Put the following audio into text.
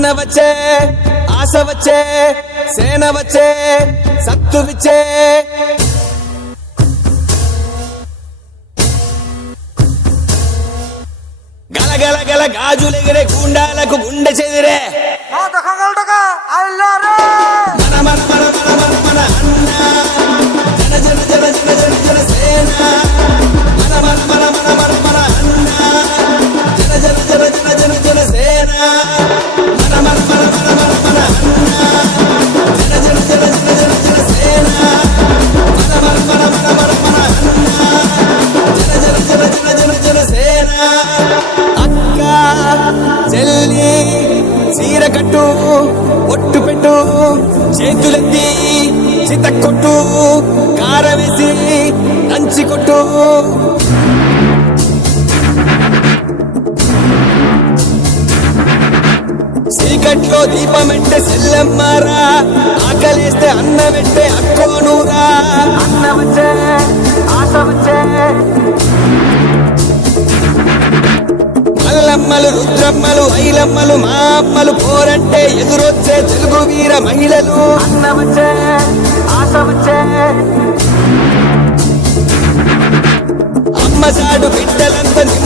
అన్న వచ్చే ఆశ వచ్చే సేన వచ్చే సత్తు విచ్చే. గలగల గల గాజులెగిరే గుండాలకు గుండె చెదిరే. చెల్లి చీర కట్టు ఒట్టు పెట్టు చేతులెత్తి చిత కొట్టు కార వేసి దంచి కొట్టు. చీకట్లో దీపమెంటే సెల్లమ్మారా ఆకలేస్తే అన్నమెట్టే అక్కోనూరా. అన్న వచ్చే ఆశ వచ్చే మల్లమ్మలు రుద్రమ్మలు ఐలమ్మలు మా అమ్మలు పోరంటే ఎదురొచ్చే తెలుగు వీర మహిళలు. అమ్మ సాడు బిడ్డలంతా